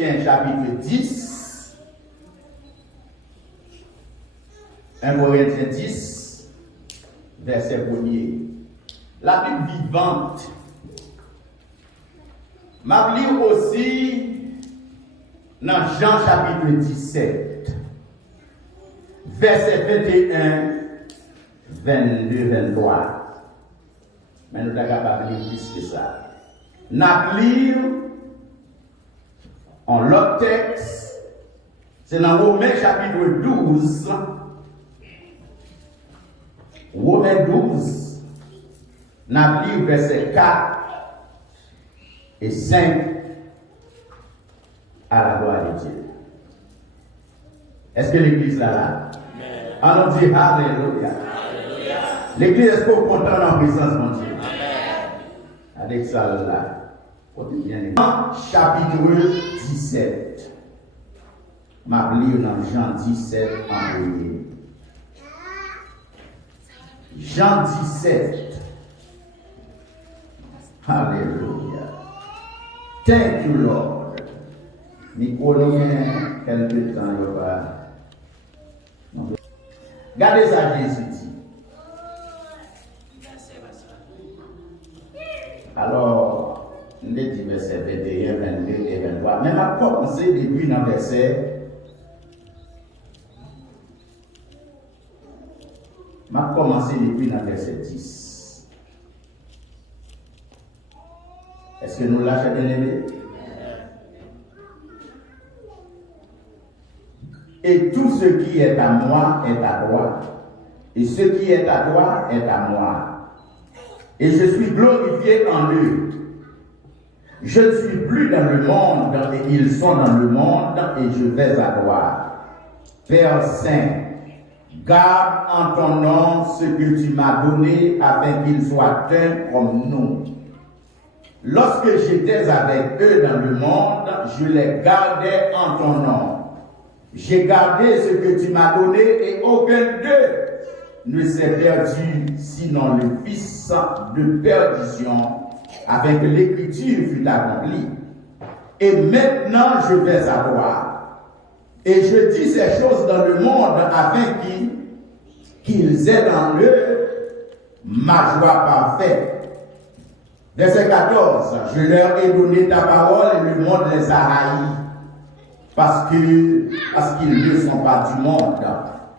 Corinthiens chapitre 10. 1 Corinthiens 10, verset 1er. La Bible vivante. M'a lu aussi dans Jean chapitre 17, verset 21, 22, 23. Mais nous n'avons pas lu plus que ça. N'a lu en l'autre texte, c'est dans Romains chapitre 12. Romains 12, n'a lu verset 4 et 5 à la gloire de Dieu. Est-ce que l'église est là? Allons dire Alléluia. L'église est content dans la présence de Dieu. Avec ça là. Chapitre 17. Ma lire dans Jean 17 en premier. Jean 17. Alléluia. Thank you, Lord. Nous connaissons quelques temps. Regardez ça, Jésus dit. Alors, on dit verset 21, 22 et 23. Mais ma commencé depuis dans le verset. M'a commencé depuis dans le verset 10. Est-ce que nous l'avons bien aimé? Et tout ce qui est à moi est à toi. Et ce qui est à toi est à moi. Et je suis glorifié en eux. Je ne suis plus dans le monde et ils sont dans le monde et je vais à toi. Père Saint, garde en ton nom ce que tu m'as donné afin qu'ils soient un comme nous. Lorsque j'étais avec eux dans le monde, je les gardais en ton nom. J'ai gardé ce que tu m'as donné et aucun d'eux ne s'est perdu, sinon le fils de perdition, avec l'écriture fut accomplie. Et maintenant je vais à toi. Et je dis ces choses dans le monde afin qu'ils aient en eux ma joie parfaite. Verset 14. Je leur ai donné ta parole et le monde les a haïs. Parce qu'ils ne sont pas du monde.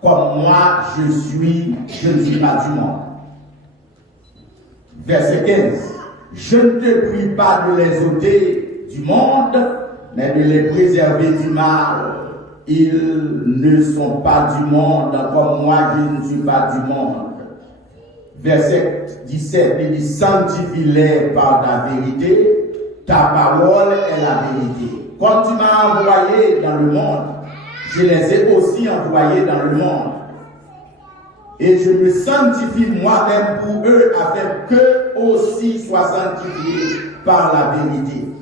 Comme moi, je ne suis pas du monde. Verset 15. Je ne te prie pas de les ôter du monde, mais de les préserver du mal. Ils ne sont pas du monde, comme moi, je ne suis pas du monde. Verset 17. Il dit, sanctifie-les par ta vérité, ta parole est la vérité. Comme tu m'as envoyé dans le monde, je les ai aussi envoyés dans le monde. Et je me sanctifie moi-même pour eux, afin qu'eux aussi soient sanctifiés par la vérité.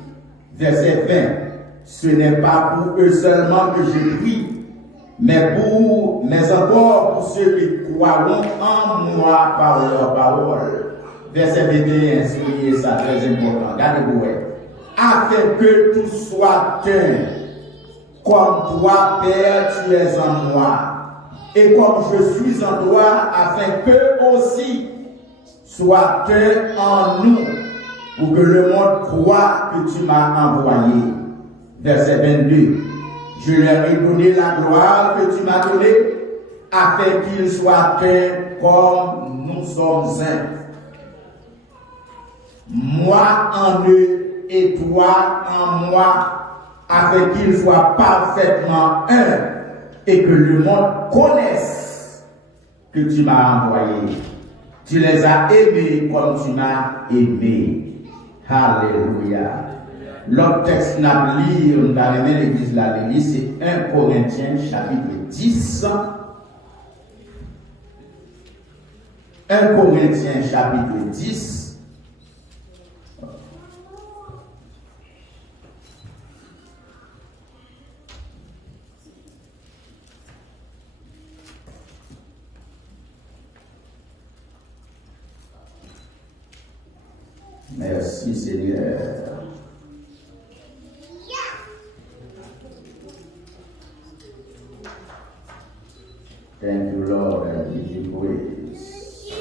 Verset 20. Ce n'est pas pour eux seulement que je prie, mais encore pour ceux qui croiront en moi par leur parole. Verset 21, soulignez ça, très important. Regardez-vous. Afin que tout soit un, comme toi, Père, tu es en moi, et comme je suis en toi, afin qu'eux aussi soient un en nous, pour que le monde croie que tu m'as envoyé. Verset 22. Je leur ai donné la gloire que tu m'as donnée, afin qu'ils soient un comme nous sommes un. Moi en eux, et toi en moi, afin qu'ils soient parfaitement un, et que le monde connaisse que tu m'as envoyé. Tu les as aimés comme tu m'as aimé. Alléluia. L'autre texte n'a lire dans les mains de l'église la Bible, c'est 1 Corinthiens chapitre 10. 1 Corinthiens chapitre 10. Merci Seigneur. Thank you, Lord. I give you praise.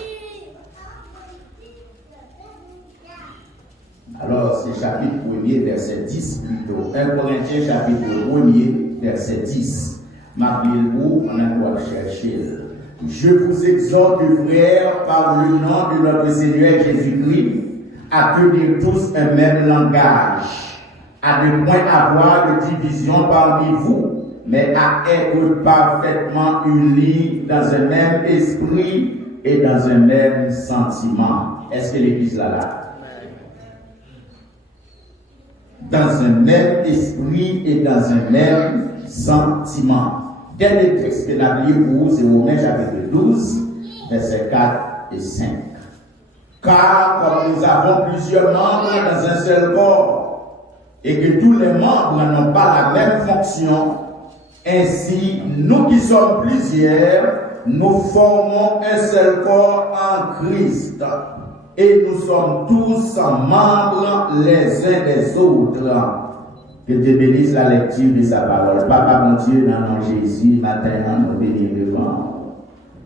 Alors, c'est chapitre 1er, verset 10 plutôt. 1 Corinthiens, chapitre 1er, verset 10. M'appelez-vous, on a quoi chercher. Je vous exhorte, frères, par le nom de notre Seigneur Jésus-Christ, à tenir tous un même langage, à ne point avoir de division parmi vous, mais à être parfaitement unis dans un même esprit et dans un même sentiment. Est-ce que l'Église là? Dans un même esprit et dans un même sentiment. Dernier texte que nous avons, c'est Romains chapitre 12, versets 4 et 5. Car comme nous avons plusieurs membres dans un seul corps, et que tous les membres n'ont pas la même fonction, ainsi, nous qui sommes plusieurs, nous formons un seul corps en Christ. Et nous sommes tous membres les uns des autres. Que Dieu bénisse la lecture de sa parole. Papa, mon Dieu, dans le nom de Jésus, matin, nous bénissons devant.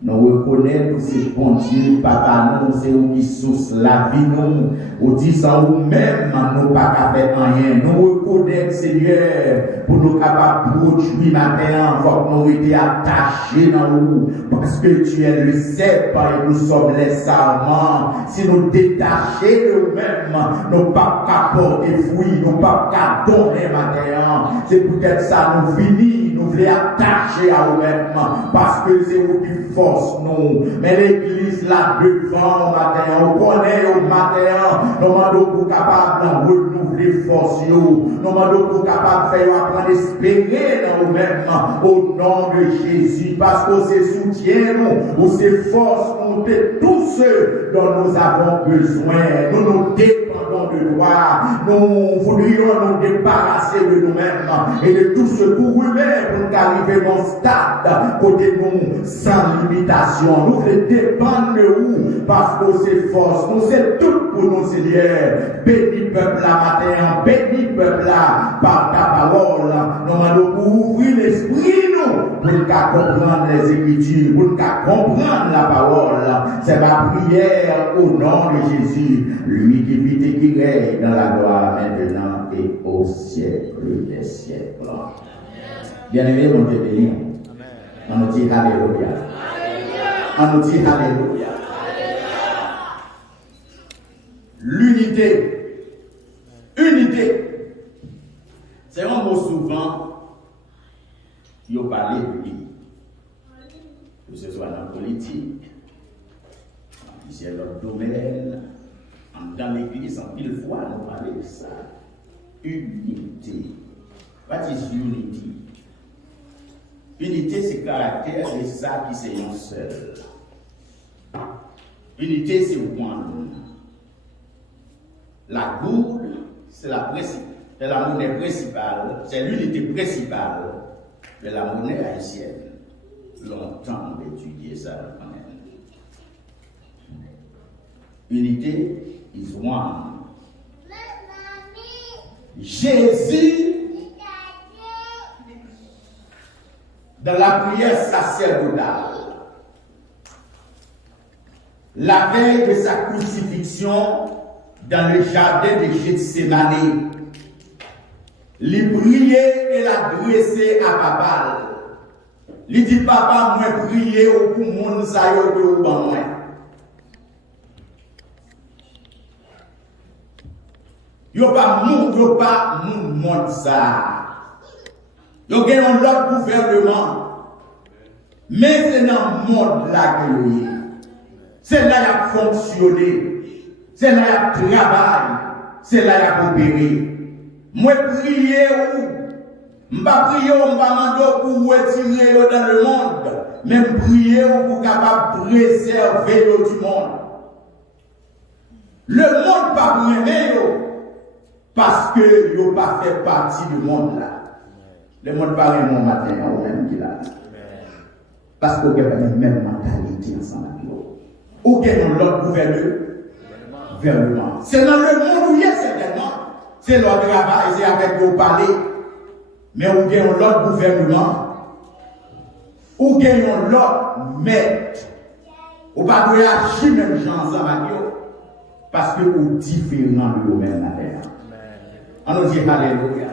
Nous reconnaissons que c'est bon Dieu, Papa, nous, c'est où qui source la vie, nous, au disant où même, nous pas qu'à faire rien. Nous reconnaissons, Seigneur, pour nous capables de produire matin, faut que nous étions attachés dans nous, parce que tu es le cep et nous sommes les sarments. Si nous détacher de nous-mêmes, nous pas qu'à porter fruit, nous pas qu'à donner matin. C'est peut-être ça, nous finissons, nous voulons attacher à nous-mêmes, parce que c'est vous qui force nous. Mais l'église là devant au matin, on connaît au matin, nous demandons pour capable de renouveler force, nous demandons pour capable de faire apprendre à espérer dans nous-mêmes, au nom de Jésus, parce que c'est soutien nous, ou c'est force nous, de tous ceux dont nous avons besoin. Nous nous dépendons de toi. Nous voudrions nous débarrasser de nous-mêmes et de tout ce pour nous-mêmes pour nous arriver dans ce stade côté nous sans limitation. Nous voulons dépendre de vous parce que c'est force. Nous c'est tout pour nous, Seigneur. Bénis peuple là matin, bénis peuple là par ta parole. Nous demandons pour ouvrir l'esprit nous pour nous comprendre les Écritures, pour nous comprendre la parole. C'est ma prière au nom de Jésus, lui qui vit et qui règne dans la gloire maintenant et au siècle des siècles. Bien-aimé, mon Dieu béni. On nous dit Alléluia. On nous dit Alléluia. L'unité. Unité. C'est un mot souvent qui a parlé de lui. Que ce soit dans la politique, dans plusieurs autres domaines, dans l'église, en mille fois, nous parlons de ça. Unité. What is unity? Unité, c'est le caractère de ça qui c'est un seul. Unité, c'est one. La gourde, c'est la monnaie principale, c'est l'unité principale de la monnaie haïtienne. Longtemps d'étudier ça quand même. Unité is one. Jésus, dans la prière sacerdotale, la veille de sa crucifixion dans le jardin de Gethsémani, il priait et l'adressait à papa. Il dit, papa, moi prier pour mon sayo de moi. Yo pas moun monde ça. Yo gen un autre gouvernement. Mais c'est dans le monde là que yo y. C'est là y a fonctionné. C'est là y a travail. C'est là y a opéré. Moi prier ou m'pa prier ou m'pa mando pour retirer yo dans le monde. Même prier ou pour capable préserver yo du monde. Le monde pas prier yo. Parce que vous pas fait partie du monde là. Le monde pas un bon matin, ou même qui là. Parce que vous avez la même mentalité ensemble avec vous. Ou vous avez l'autre gouvernement. C'est dans le monde où il y a certainement. C'est leur travail, c'est avec vous parler. Mais vous avez l'autre gouvernement. ou gagnons l'autre maître. Ou pas de agir même gens ensemble parce que vous différents de vous-même la terre. On nous dit alléluia.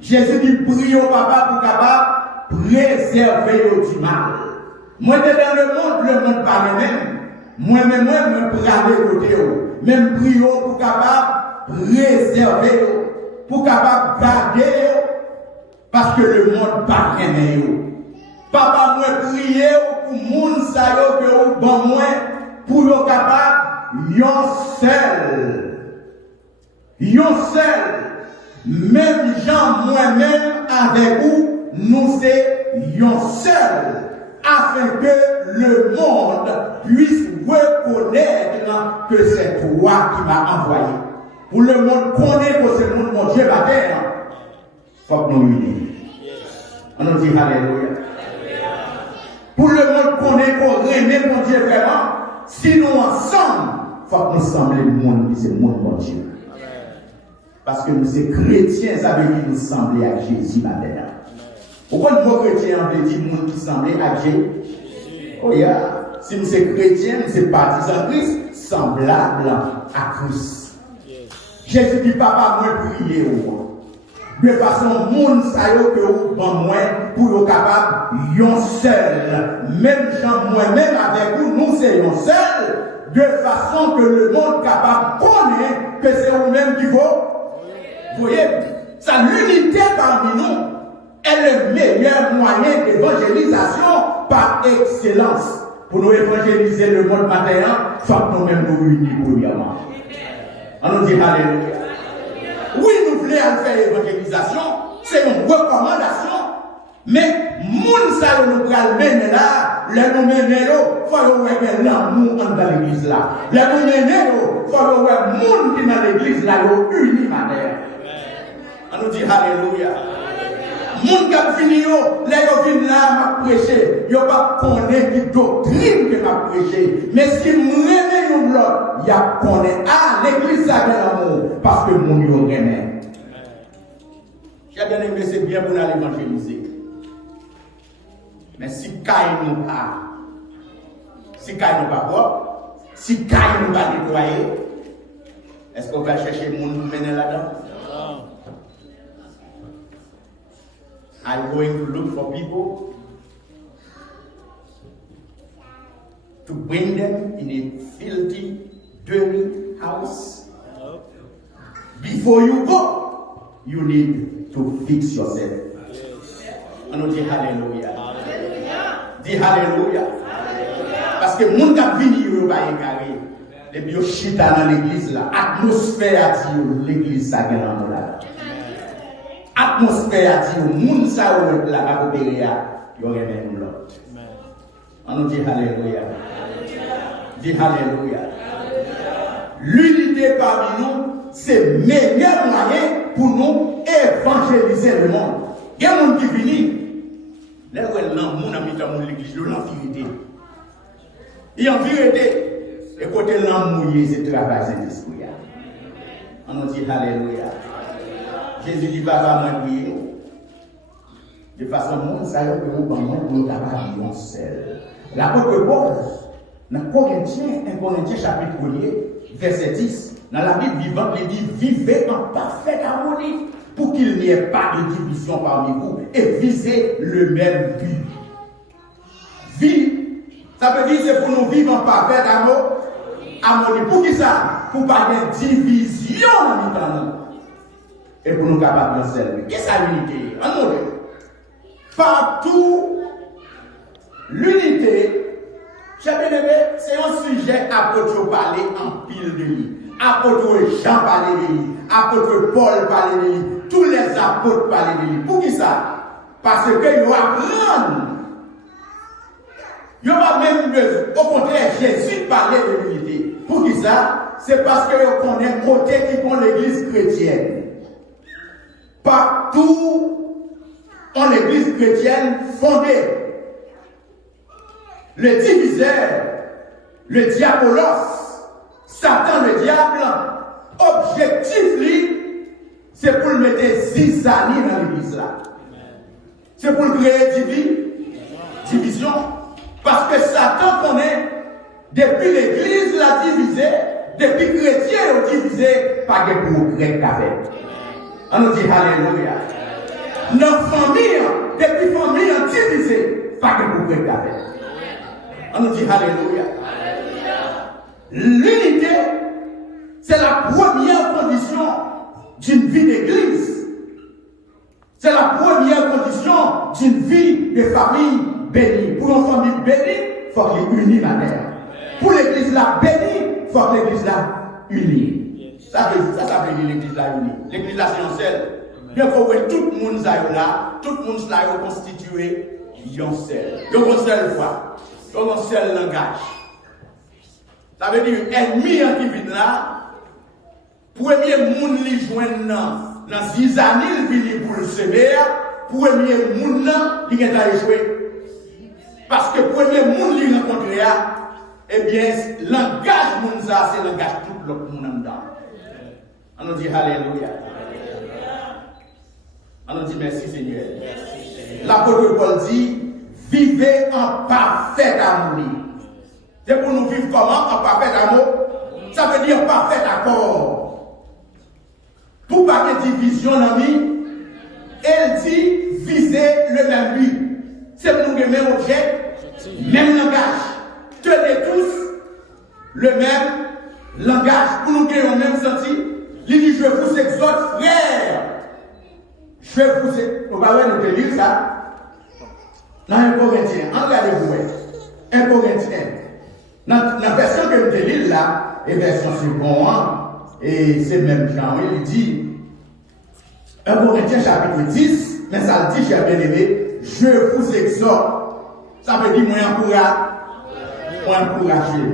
Jésus dit prie au papa pour capable préserver du mal. Moi dans le monde pas même. Moi-même me préserver côté même prie pour capable préserver pour capable garder parce que le monde pas aimer. Papa moi prier pour moun sa yo que ou bon moi pour yo capable yon seul même gens moi-même avec vous nous c'est yon seul afin que le monde puisse reconnaître que c'est toi qui m'as envoyé pour le monde connaître que c'est le mon Dieu la terre faut que nous unis on nous dit alléluia. Pour le monde connaît qu'on aime mon Dieu vraiment, si nous ensemble, il faut que nous semblions le monde qui c'est le monde mon Dieu. Parce que nous sommes chrétiens, ça veut dire nous sembler à Jésus maintenant. Pourquoi nous sommes chrétiens, on veut dire le monde qui semblait à Jésus? Oh yeah. Si nous sommes chrétiens, nous sommes partisans de Christ, semblables à Christ. Jésus dit, papa, moi prier au monde. De façon, moun sa yo que ou ban moins pour yo capable yon seul. Même gens moi-même avec vous, nous c'est yon seul. De façon que le monde capable connaît que c'est vous-même qui vaut. Vous voyez, ça l'unité parmi nous est le meilleur moyen d'évangélisation par excellence. Pour nous évangéliser le monde matériel, il faut que nous-mêmes nous unis premièrement. On nous dit alléluia. Oui, nous voulons faire l'évangélisation, c'est une recommandation, mais moun sa yo nous pral mener là, les nous mener yo, faut yo wè l'amour dans l'église là. Les nous mener yo, faut yo wè moun qui dans l'église là yo uni madère. On nous dit alléluia. Moun qui fini yo, les yo vinn là m'a prêcher, yo pas connaître qui doctrine que m'a prêcher, mais si m'remè yo bloc, y a connaît l'église ça de l'amour parce que moun yo remè. J'ai bien aimé, c'est bien pour aller évangéliser. Mais si Caïn nous pas, si Caïn nous pas propre, si Caïn nous pas nettoyer, est-ce qu'on va chercher le monde pour mener là-dedans? I'm going to look for people to bring them in a filthy, dirty house. Before you go, you need to fix yourself. On nous dit alléluia. Dis alléluia. Parce que mon gars vini yo ba carré. Les bio chita dans l'église là, atmosphère dit l'église ça gagne en là. Atmosphère dit moun ça ou la capobéria, yo remet nous là. On nous dit alléluia. Dis alléluia. L'unité parmi nous, c'est le meilleur moyen pour nous évangéliser le monde. Il y a un monde qui vient. Là où est l'amour dans l'église, l'envérité. Et en vérité, et côté l'amour, c'est le travail Saint-Esprit. On nous dit alléluia. Jésus dit, papa, moi, prier. De façon, moi, ça y est, que nous, nous avons seul. L'apôtre Paul, dans Corinthiens chapitre 1er, verset 10, dans la Bible vivante, il dit, vivez en parfaite harmonie pour qu'il n'y ait pas de division parmi vous et visez le même but. Vie, ça veut dire c'est pour nous vivre en parfaite harmonie. Pour qui ça? Pour pas de division dans nous. Et pour nous capables de servir. Qu'est-ce que l'unité? Partout, l'unité, c'est un sujet apôtre parler en pile de lui. Apôtre Jean parlait de lui. Apôtre Paul parlait de lui. Tous les apôtres parlaient de lui. Pour qui ça? Parce que ils apprennent. Ils va même au contraire, Jésus parlait de l'unité. Pour qui ça? C'est parce que ils connaissent côté qui prend l'église chrétienne. Partout en l'église chrétienne fondée. Le diviseur, le diabolos, Satan le diable, objectif lui, c'est pour le mettre zizanie dans l'église là. C'est pour le créer division. Parce que Satan connaît, depuis l'église l'a divisé, depuis les chrétiens l'ont divisé, pas de progrès qu'a fait. On nous dit Alléluia. Notre famille, depuis la famille divisée, pas de progrès qu'a fait. On nous dit Alléluia. L'unité, c'est la première condition d'une vie d'église. C'est la première condition d'une vie de famille bénie. Pour une famille bénie, il faut qu'elle unie la terre. Pour l'église là bénie, il faut que l'église là unie. Ça veut dire l'église là unie. L'église là c'est un seul. Bien que tout le monde là, tout le monde là est constitué d'un seul. Il y a une seule voix, il y a un seul langage. Ça veut dire ennemi qui vient là, premier monde qui joint dans 6 années, il vient pour le semer, premier monde qui est à échouer. Parce que premier monde qui rencontre, eh bien, langage monde ça, c'est le langage tout l'autre monde dedans. On nous dit Alléluia. On nous dit merci Seigneur. L'apôtre Paul dit, vivez en parfait amour. C'est pour nous vivre comment? En parfait amour. Ça veut dire parfait accord. Pour pas de division dans vie, elle dit viser le même but. C'est pour nous le même objet, même langage. Tenez tous le même langage. Pour nous gagner le même senti. Il dit, je vous exhorte, frères. Je vous exhorte. Vous pouvez nous lire ça. Dans 1 Corinthiens, regardez-vous. 1 Corinthiens. Dans la version que je lis là, et version seconde, et c'est même Jean, il dit, 1 Corinthiens chapitre 10, mais ça dit, j'ai bien aimé, je vous exhorte. Ça veut dire, moi encourager.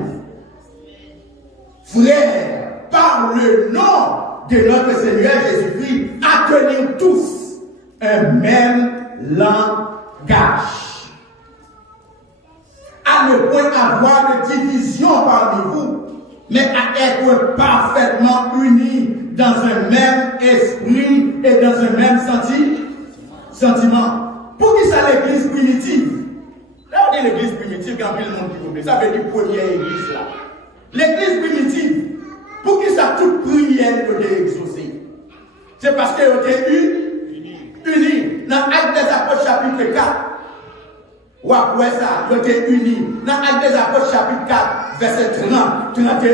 Frères, par le nom de notre Seigneur Jésus-Christ, à tenir tous un même langage. À ne point avoir de division parmi vous, mais à être parfaitement unis dans un même esprit et dans un même sentiment. Pour qui ça l'église primitive? Là, on dit l'église primitive, quand il y a le monde qui veut, ça veut dire première église là. L'église primitive, pour qui ça toute prière peut être exaucée? C'est parce qu'ils ont été unis. Dans Actes des Apôtres chapitre 4, ou après ça, ils ont été unis. Dans Actes des Apôtres chapitre 4, verset 30, 31,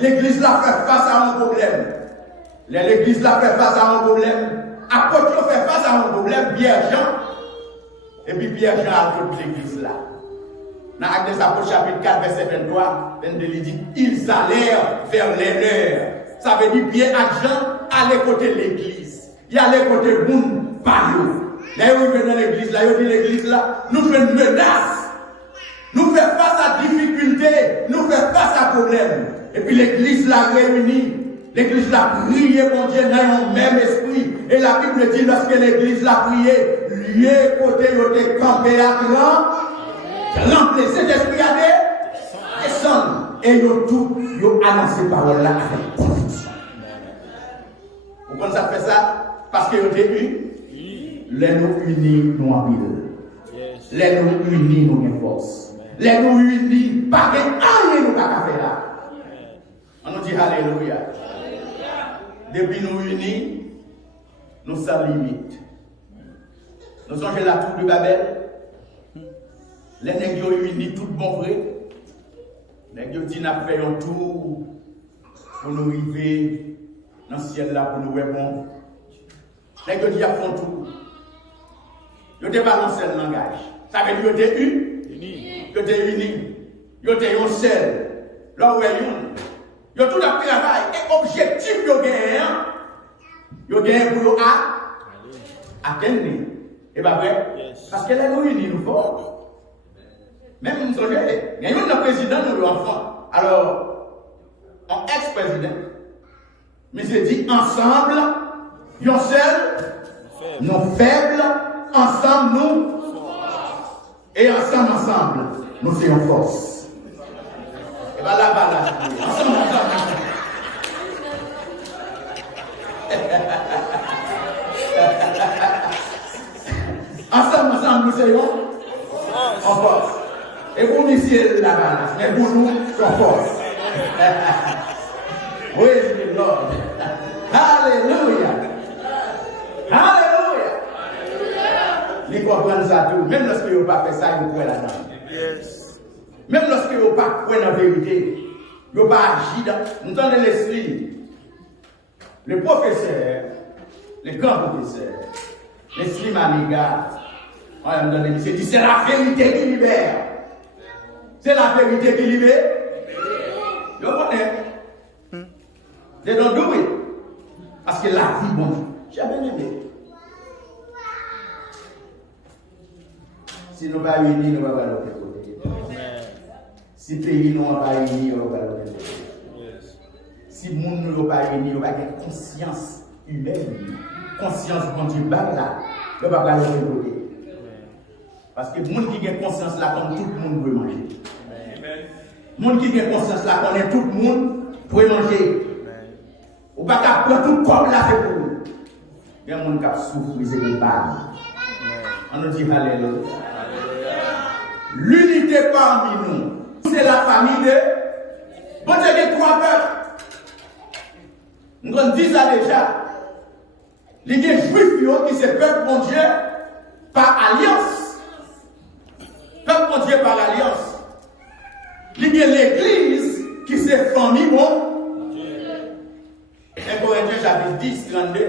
l'église là fait face à un problème. L'église là fait face à un problème. Apôtres fait face à un problème, Pierre-Jean. Et puis Pierre-Jean a toute l'église là. Dans Actes des Apôtres chapitre 4, verset 23, 22, il dit, ils allèrent vers l'erreur. Ça veut dire Pierre et Jean allaient côté l'église. Ils allaient côté Boum, Payot. Là, ils viennent dans l'église là, ils dit l'église là, nous faisons une menace. Nous faisons face à difficulté, nous faisons face à problème. Et puis l'église là réunie. L'église l'a prié, mon Dieu, dans un même esprit. Et la Bible dit, lorsque l'église l'a prié, lieu côté, il était campé à grand plaisir d'esprit à descendre. Et ils ont tout, ils ont annoncé parole là avec conviction. Pourquoi ça fait ça? Parce qu'ils ont été unis. Les nous unis, nous en pile. Les nous unis, nous en force. Les nous unis, pas de rien nous pas faire là. On nous dit Alléluia. Depuis nous unis, nous sommes limites. Nous sommes la tour de Babel. Les nègres unis, tout bon vrai. Les nègres disent qu'on fait un tour pour nous arriver dans le ciel là pour nous répondre. Les nègres disent qu'on fait un tour. Ils ont balancé le langage. Ça veut dire qu'ils étaient unis. Ils étaient unis. Ils étaient un seul. Là où ils ont tout le travail. Et objectif, ils ont gagné. Ils ont gagné pour atteindre. Et bien vrai. Parce que les gens unis nous font. Même nous sommes il y a un président de l'enfant. Alors, un ex-président. Mais c'est dit ensemble, ils sont seuls, non faibles. Ensemble, nous, et ensemble, nous faisons force. Et bien là, ensemble. Ensemble, nous faisons En force. Et pour nous, c'est la balance. Mais pour nous, c'est en force. Oui, c'est le Lord. Alléluia. Alléluia. Ils comprennent ça tout. Même lorsque ils n'ont pas fait ça, ils croient là-dedans. Yes. Même lorsque ils n'ont pas cru dans la vérité, ils n'ont pas agi dans. Nous entendons l'esprit. Le professeur, le grand professeur, l'esprit Maniga, il dit c'est la vérité qui libère. C'est la vérité qui libère. Vous connaissez? They don't do it. Parce que la vie, bon, j'ai bien aimé. Si nous ne sommes pas unis, nous ne sommes pas de l'autre côté. Si le pays ne sont pas unis, nous ne sommes pas de l'autre côté. Si le monde ne sont pas unis, nous avons une conscience humaine, conscience de Dieu, là, nous ne sommes pas de l'autre côté. Parce que le monde qui a conscience là, comme tout le monde peut manger. Le monde qui a conscience là, comme tout le monde peut manger. Ou pas qu'à prendre tout comme là, c'est pour nous. Il y a des gens qui souffrent, c'est des balles. On nous dit Alléluia. L'unité parmi nous, c'est la famille de. Bon Dieu, il y a trois peuples. Nous avons dit ça déjà. Les juifs qui se peuple mon Dieu par alliance. Peuple mon Dieu par alliance. Il y a l'église qui se famille bon. 1 Corinthiens chapitre 10, 32.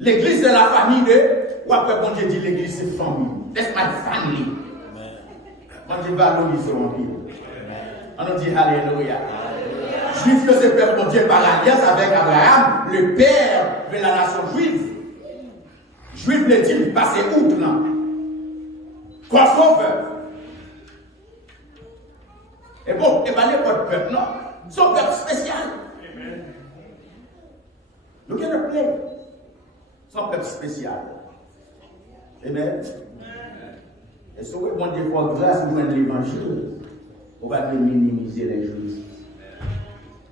L'église de la famille de. Ou après, bon Dieu dit l'église c'est famille. That's my family. Bon Dieu valorise son vie. On nous dit Alléluia. Juif que c'est peuple, bon Dieu, par alliance avec Abraham, le père de la nation juive. Juif le dit, passer outre là. Crossover. Et bon, et bien n'importe peuple, non. Son peuple spécial. Look at the play. Son peuple spécial. Amen. Et si vous bon Dieu pour grâce, vous mettez l'évangile, on va minimiser les juifs.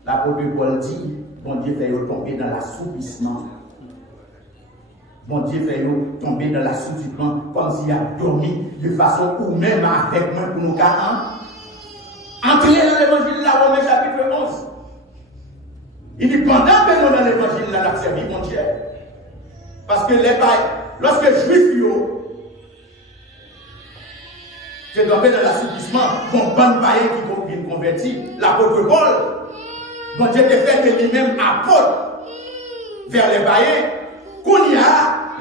L'apôtre Paul dit, bon Dieu fait tomber dans l'assoupissement. Bon Dieu fait tomber dans l'assoupissement comme s'il a dormi de façon ou même avec moi pour nous entrer dans l'évangile là, Romains chapitre 11. Il dit pendant que nous dans l'évangile là, nous avons servi mon Dieu. Parce que les païens, lorsque les juifs se tombé dans l'assoupissement, bon bon païen qui vient convertir, l'apôtre Paul. Bon Dieu te fait que lui-même apôtre vers les païens. Qu'on y a,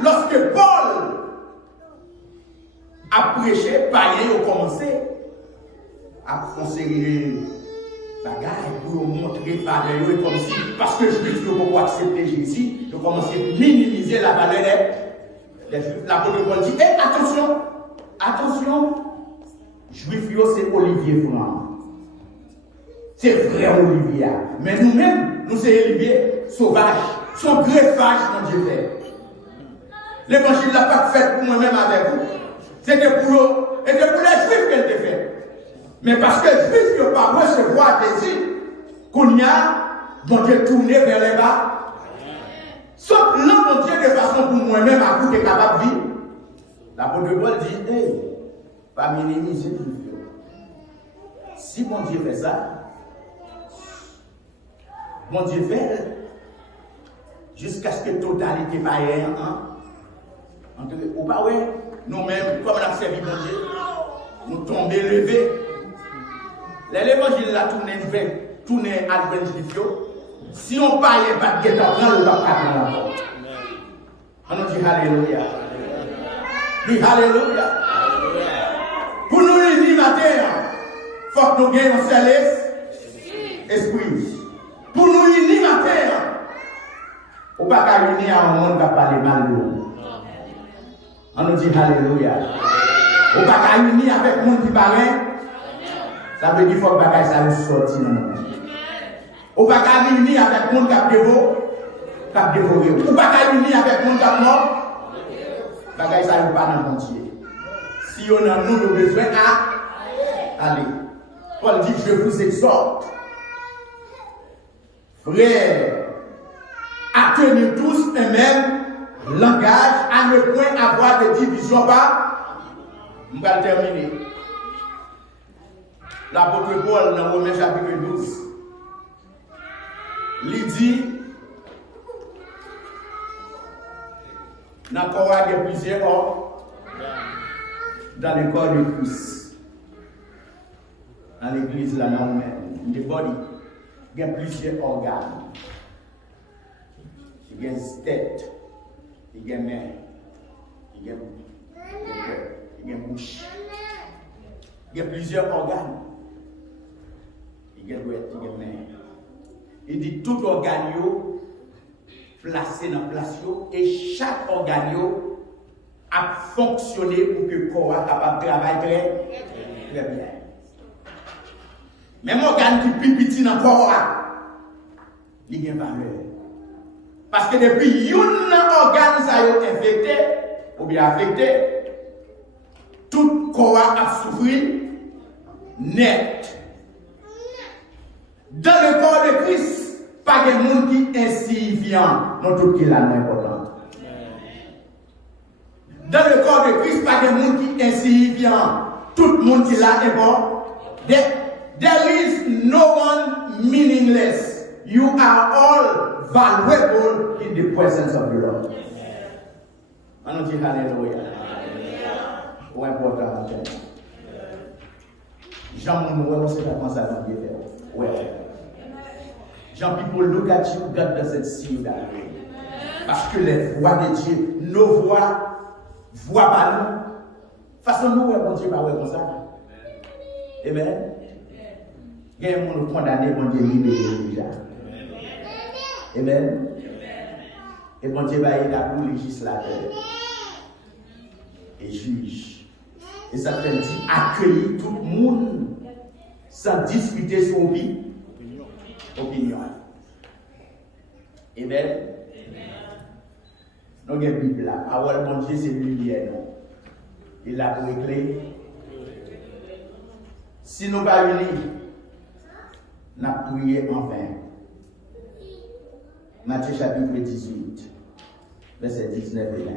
lorsque Paul a prêché, païens ont commencé à foncer bagaille pour montrer par eux comme si, parce que je juifs pour accepter Jésus, ils ont commencé à minimiser la valeur des juifs. L'apôtre Paul dit, attention, attention, juifs c'est Olivier Franc. C'est vrai Olivier. Mais nous-mêmes, nous sommes Olivier sauvage. Son greffage, mon Dieu fait. L'évangile n'a pas fait pour moi-même avec vous. C'était pour les juifs qu'elle était faite. Mais parce que les juifs n'ont pas recevoir Jésus, qu'on y a, mon Dieu tourné vers les bas. Sauf là, mon Dieu, de façon pour moi-même, à coup de capable de vivre. L'apôtre Paul dit, hey, pas minimiser les juifs. Si mon Dieu fait ça, mon Dieu fait jusqu'à ce que la totalité païenne, ou pas, ouais, nous-mêmes, comme on a servi mon Dieu, nous tombons levés. L'évangile l'a tourné à l'évangile. Si on paye pas de guet-apens, on ne va pas prendre encore. On nous dit Alléluia. Dis Alléluia. Pour nous unir matin, il faut que nous gagnions un seul esprit. Pour nous unir matin, on ne peut pas unir à un monde qui a parlé mal de nous. On nous dit Alléluia. On ne peut pas unir avec un monde qui parle. Ça veut dire qu'il faut que ça nous sorte. On ne peut pas unir avec un monde qui a dévoré. On ne peut pas unir avec un monde qui a mort. Ça ne va pas dans le monde. Si on a nous besoin à aller. Paul dit, je vous exhorte, frères, à tenir tous un même langage, à ne point avoir de division par Je vais terminer. L'apôtre Paul, dans Romains chapitre 12, il dit, dans le corps, il y a plusieurs organes dans le corps de Christ. Dans l'église, là, dans le body, il y a plusieurs organes. Il y a une tête, il y a une main, il y a une bouche. Il y a plusieurs organes. Il y a une tête, il y a une main. Il dit tout organe placé dans place et chaque organe a fonctionné pour que le corps soit capable de travailler très bien. Même organe qui est plus petit dans le corps, il y a une valeur. Parce que depuis un organe ça est infecté ou bien affecté, tout corps a souffert net. Dans le corps de Christ, pas de monde qui est insignifiant, non tout qui est là important. Dans le corps de Christ, pas de monde qui est insignifiant, tout le monde qui est là est bon. There is no one meaningless. You are all valuable in the presence of the Lord. On dit Alléluia. Ou important. Jean Monoué, c'est comment ça va bien faire. Ouais. Jean, people look at you, God doesn't see you that way. Parce que les voix de Dieu, nos voix, voix pas nous. Façon nous, bon Dieu, pas comme ça. Amen. Il y a un monde condamné, bon Dieu, libéré déjà. Amen. Et bon Dieu, il a pour législateur et juge. Et ça fait dire accueillir tout le monde sans discuter son opinion. Amen. Nous avons une Bible là. Alors, bon Dieu, c'est lumière. Il a pour éclairer. Si nous ne sommes pas unis, nous avons prié en vain. Matthieu chapitre 18, verset 19 et 20.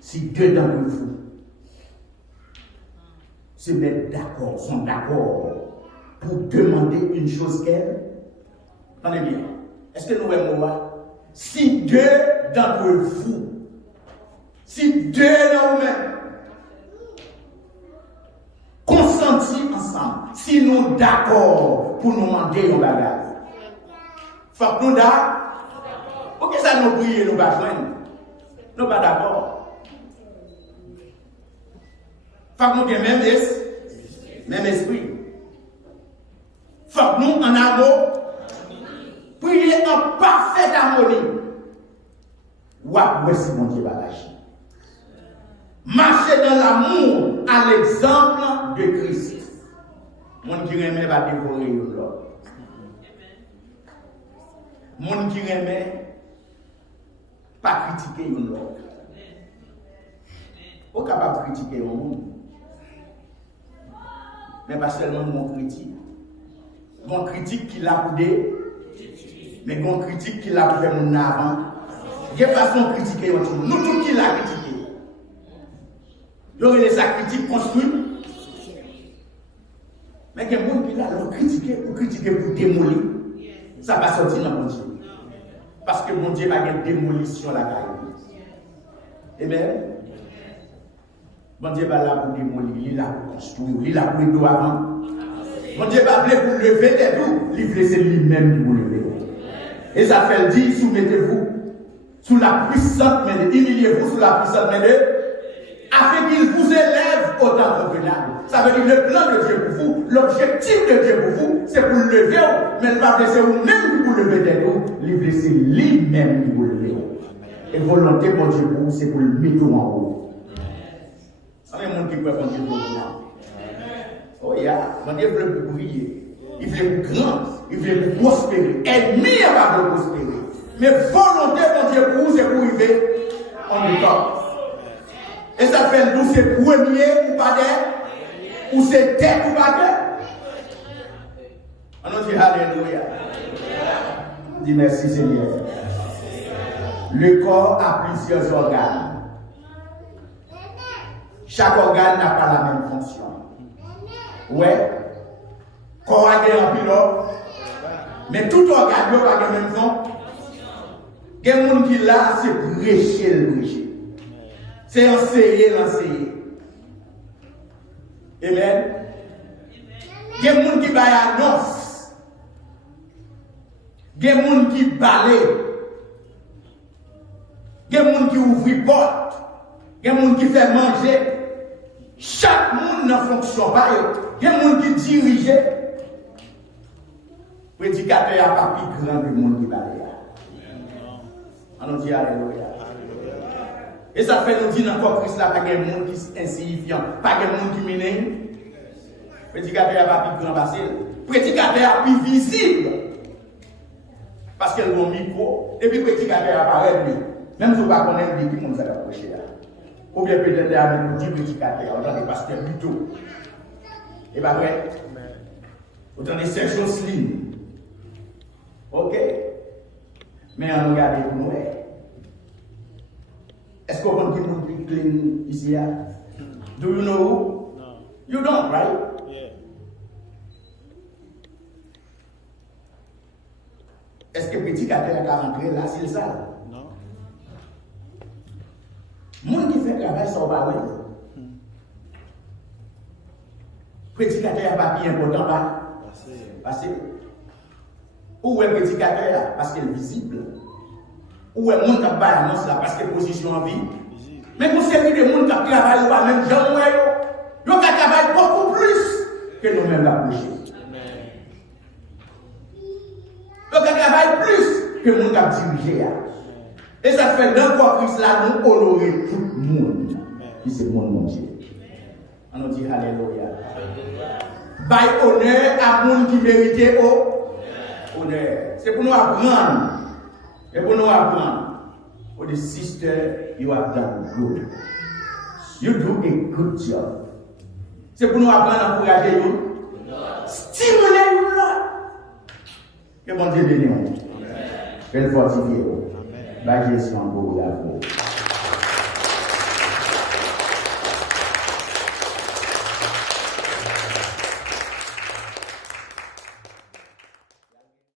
Si deux d'entre vous se mettent d'accord, sont d'accord pour demander une chose qu'elle, attendez bien, est-ce que nous aimons voir? Si deux d'entre vous, si deux d'entre vous-mêmes consentis ensemble, si nous sommes d'accord pour nous demander un bagage, faut que nous d'accord. Pourquoi ça nous brille, nous pas joindre? Nous pas d'accord. Faut que nous ayons même esprit. Faut que nous en amour, prier en parfaite harmonie. Ou après si mon Dieu va lâcher. Marcher dans l'amour à l'exemple de Christ. Mon qui remet va dévorer l'autre. Mon qui remet pas critiquer l'autre. Pas capable de critiquer le monde. Mais pas seulement mon critique. Mon critique qui l'a boudé, mais mon critique qui l'a fait mon avant. Il y a façon de critiquer nous tous qui l'a critiqué. Il y aurait des critiques construites. Mais il y a des gens qui l'ont critiqué pour démolir. Ça va sortir dans mon Dieu. Parce que mon Dieu va avoir une démolition la caille. Amen. Mon Dieu va là pour démolir, il est là pour construire, il est là pour aider avant. Mon Dieu va vous lever des tout, il veut c'est lui-même qui vous lever. Et ça fait le dire, soumettez-vous sous la puissante main de Dieu, humiliez-vous sous la puissante main de Dieu, afin qu'il vous élève au temps convenable. Ça veut dire le plan de Dieu pour vous, l'objectif de Dieu pour vous, c'est pour le lever, mais il va laisser vous-même qui vous levez des tout, il veut c'est lui-même qui vous lever. Et volonté, mon Dieu, pour vous, c'est pour le mettre en haut. Il y a des gens qui peuvent faire pour vous. Oh, il y a des gens qui veulent briller. Il veut grand. Il veut prospérer. Ennemi va vous prospérer. Mais volonté de Dieu pour vous, c'est pour arriver en état. Et ça fait nous, c'est premier ou pas d'air, ou c'est tête ou pas d'air. On dit Alléluia. Dis merci Seigneur. Le corps a plusieurs organes. Chaque organe n'a pas la même fonction. Ouais. Corps a un pilote. Mais tout organe n'a pas la même fonction. Il y a des gens qui là, c'est prêcher le prêcher. C'est enseigner l'enseigner. Amen. Il y a des gens qui baillent annonce. Il y a des gens qui balaient. Il y a des gens qui ouvrent porte. Il y a des gens qui font manger. Chaque monde ne fonctionne pas. Il y a des gens qui dirigent. Le prédicateur n'a pas plus grand que le monde qui balaye. On dit alléluia. Et ça fait nous dire encore Christ là, pas de monde qui est insignifiant, pas de monde qui mène. Le prédicateur n'a pas plus grand passé. Le prédicateur est plus visible. Parce qu'elle a un micro, et puis le prédicateur apparaît lui. Même si on ne connaît pas lui, qui monde ça va prêcher là. Ou bien peut-être avec nous dit prédicateur, autant des pasteurs plutôt. Et pas vrai? Autant des Serge Jocelyne. Ok? Mais on regarde pour nous. Est-ce qu'on peut dire clean ici? Do you know? No. You don't, right? Yeah. Est-ce que petit cadre a rentré là, c'est ça? Non. Moun qui fait travail, ça va pas. Petit cadre a pas bien important, pas? Parce que. Où est le petit cadre? Parce qu'il est visible. Où est le monde qui a annonce là parce que position en vie. Mais pour série de monde qui travaille pas même gens yo qui travaille beaucoup plus que nous-mêmes la bouche. Yo qui travaille plus que monde qui a dirigé. Et ça fait d'un corps Christ là nous honorer tout le monde qui c'est mon Dieu. On nous dit alléluia. By honneur à monde qui mérite honneur. C'est pour nous apprendre. Et pour nous apprendre, for the sister, you have done good. You do a good job. C'est pour nous apprendre à encourager vous. Stimuler vous là. Que bon Dieu bénisse. Qu'elle fortifie vous. Jésus en beau